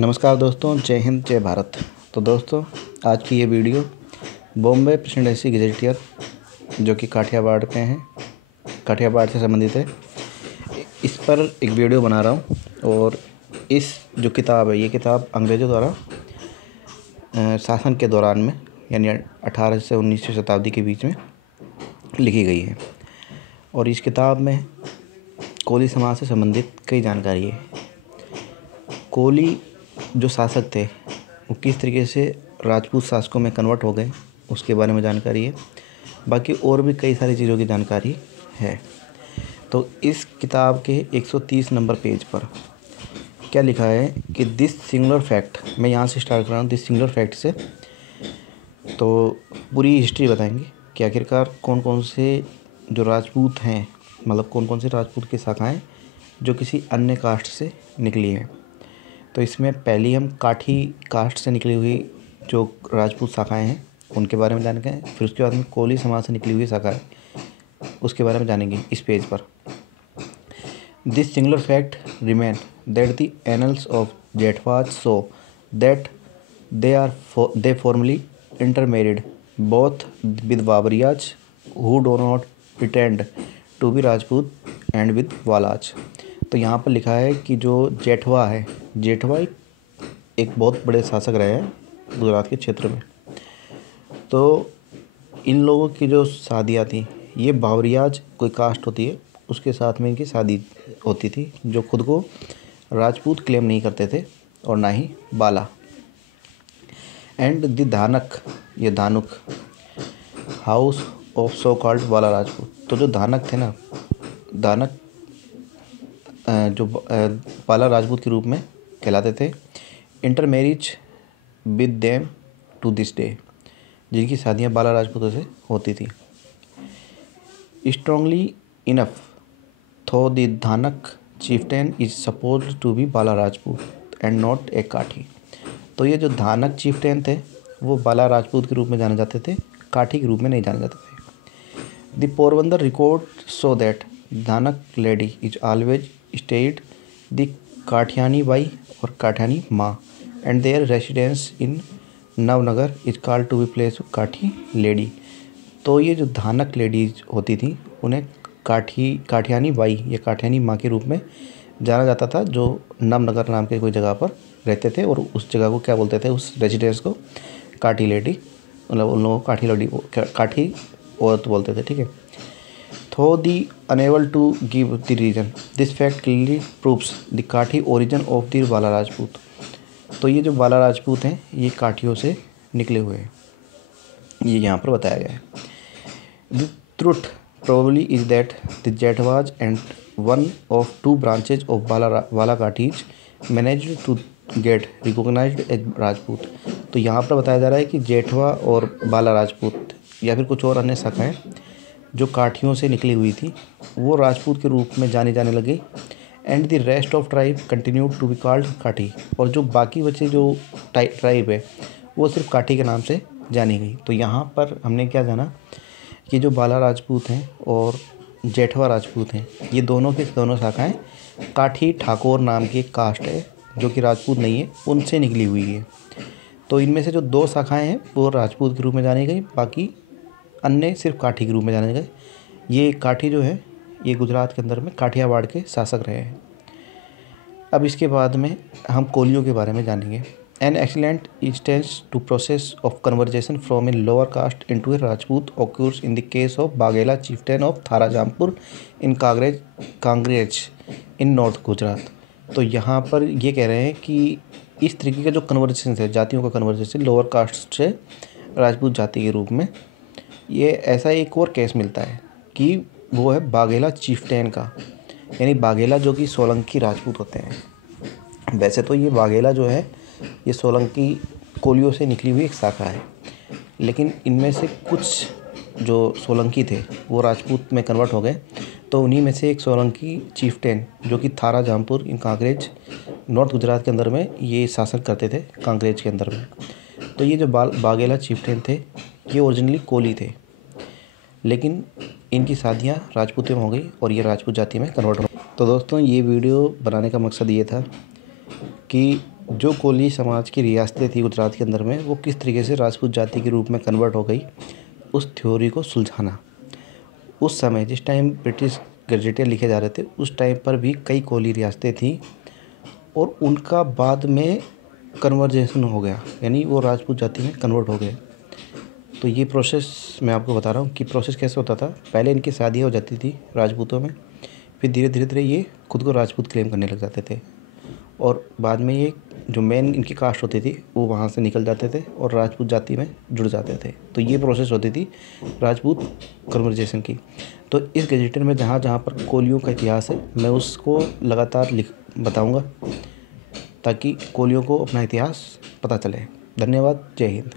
नमस्कार दोस्तों, जय हिंद जय भारत। तो दोस्तों, आज की ये वीडियो बॉम्बे प्रेसिडेंसी गजेटियर जो कि काठियावाड़ में है, काठियावाड़ से संबंधित है, इस पर एक वीडियो बना रहा हूँ। और इस जो किताब है, ये किताब अंग्रेज़ों द्वारा शासन के दौरान में यानी 18 से 19वीं शताब्दी के बीच में लिखी गई है। और इस किताब में कोली समाज से संबंधित कई जानकारी है। कोली जो शासक थे वो किस तरीके से राजपूत शासकों में कन्वर्ट हो गए, उसके बारे में जानकारी है। बाकी और भी कई सारी चीज़ों की जानकारी है। तो इस किताब के 130 नंबर पेज पर क्या लिखा है कि दिस सिंगुलर फैक्ट, मैं यहाँ से स्टार्ट कर रहा हूँ दिस सिंगुलर फैक्ट से। तो पूरी हिस्ट्री बताएंगे कि आखिरकार कौन कौन से जो राजपूत हैं, मतलब कौन कौन से राजपूत की शाखाएँ जो किसी अन्य कास्ट से निकली हैं। तो इसमें पहली हम काठी कास्ट से निकली हुई जो राजपूत शाखाएं हैं उनके बारे में जानेंगे। फिर उसके बाद में कोली समाज से निकली हुई शाखाएं, उसके बारे में जानेंगे इस पेज पर। This singular fact remain that the annals of Jethwas show that they formerly intermarried both with Babariyas who do not pretend to be Rajput and with Walas. तो यहाँ पर लिखा है कि जो जेठवा है, जेठवा एक बहुत बड़े शासक रहे हैं गुजरात के क्षेत्र में। तो इन लोगों की जो शादियाँ थी, ये बावरियाज कोई कास्ट होती है, उसके साथ में इनकी शादी होती थी, जो खुद को राजपूत क्लेम नहीं करते थे और ना ही बाला। एंड द धानक, ये Dhanuk house of so called Bala Rajput. तो जो धानक थे ना, धानक जो बाला राजपूत के रूप में कहलाते थे, inter marriage with them to this day, जिनकी शादियाँ बाला राजपूतों से होती थी। Strongly enough though the Dhanak chieftain is supposed to be Bala Rajput and not a Kathi. तो ये जो धानक चीफ्टेन थे वो बाला राजपूत के रूप में जाने जाते थे, काठी के रूप में नहीं जाने जाते थे। The Porbandar record so that Dhanak lady is always stated the Kathiyani Bai और Kathiyani Ma and their residence in Navanagar is called to be place of Kathi lady. तो ये जो धानक लेडीज होती थी उन्हें काठियानी बाई या काठियानी माँ के रूप में जाना जाता था, जो नवनगर नाम के कोई जगह पर रहते थे। और उस जगह को क्या बोलते थे, उस रेजिडेंस को काठी लेडी, मतलब उन लोगों को काठी लेडी, काठी औरत बोलते थे। ठीक है। Though the unable to give the reason, this fact clearly proves the काठी origin of the बाला राजपूत। तो ये जो बाला राजपूत हैं ये काठियों से निकले हुए हैं, ये यहाँ पर बताया गया है। The truth probably is that the Jethwas and one of two branches of Bala काठीज managed to get recognized as Rajput. तो यहाँ पर बताया जा रहा है कि जेठवा और बाला राजपूत या फिर कुछ और अन्य शाखाएँ जो काठियों से निकली हुई थी वो राजपूत के रूप में जाने जाने लगे। And the rest of tribe continue to be called Kathi. और जो बाकी बचे जो ट्राइब है वो सिर्फ काठी के नाम से जानी गई। तो यहाँ पर हमने क्या जाना कि जो बाला राजपूत हैं और जेठवा राजपूत हैं, ये दोनों के दोनों शाखाएं काठी ठाकुर नाम की एक कास्ट है जो कि राजपूत नहीं है, उनसे निकली हुई है। तो इनमें से जो दो शाखाएँ हैं वो राजपूत के रूप में जानी गई, बाकी अन्य सिर्फ काठी के रूप में जाने गए। ये काठी जो है ये गुजरात के अंदर में काठियावाड़ के शासक रहे हैं। अब इसके बाद में हम कोलियों के बारे में जानेंगे। An excellent instance to process of conversation from a lower caste into a Rajput occurs in the case of Baghela chieftain of Tharajampur in Kankrej in north Gujarat. तो यहाँ पर ये कह रहे हैं कि इस तरीके का जो कन्वर्जेशन है, जातियों का कन्वर्जेशन लोअर कास्ट से राजपूत जाति के रूप में, ये ऐसा एक और केस मिलता है कि वो है बाघेला चीफ्टेन का, यानी बाघेला जो कि सोलंकी राजपूत होते हैं। वैसे तो ये बाघेला जो है ये सोलंकी कोलियों से निकली हुई एक शाखा है, लेकिन इनमें से कुछ जो सोलंकी थे वो राजपूत में कन्वर्ट हो गए। तो उन्हीं में से एक सोलंकी चीफ्टेन जो कि थारा जामपुर इन कांग्रेज नॉर्थ गुजरात के अंदर में ये शासन करते थे, कांग्रेज के अंदर में। तो ये जो बाघेला चीफ्टेन थे ये ओरिजिनली कोली थे, लेकिन इनकी शादियाँ राजपूतों में हो गई और ये राजपूत जाति में कन्वर्ट हो गई। तो दोस्तों, ये वीडियो बनाने का मकसद ये था कि जो कोली समाज की रियासतें थी गुजरात के अंदर में, वो किस तरीके से राजपूत जाति के रूप में कन्वर्ट हो गई, उस थ्योरी को सुलझाना। उस समय जिस टाइम ब्रिटिश गजेटियर लिखे जा रहे थे, उस टाइम पर भी कई कोली रियासतें थीं और उनका बाद में कन्वर्जेशन हो गया, यानी वो राजपूत जाति में कन्वर्ट हो गए। तो ये प्रोसेस मैं आपको बता रहा हूँ कि प्रोसेस कैसे होता था। पहले इनकी शादियाँ हो जाती थी राजपूतों में, फिर धीरे धीरे धीरे ये खुद को राजपूत क्लेम करने लग जाते थे और बाद में ये जो मेन इनकी कास्ट होती थी वो वहाँ से निकल जाते थे और राजपूत जाति में जुड़ जाते थे। तो ये प्रोसेस होती थी राजपूत कन्वर्जेशन की। तो इस गजेटियर में जहाँ जहाँ पर कोलियों का इतिहास है, मैं उसको लगातार बताऊँगा ताकि कोलियों को अपना इतिहास पता चले। धन्यवाद। जय हिंद।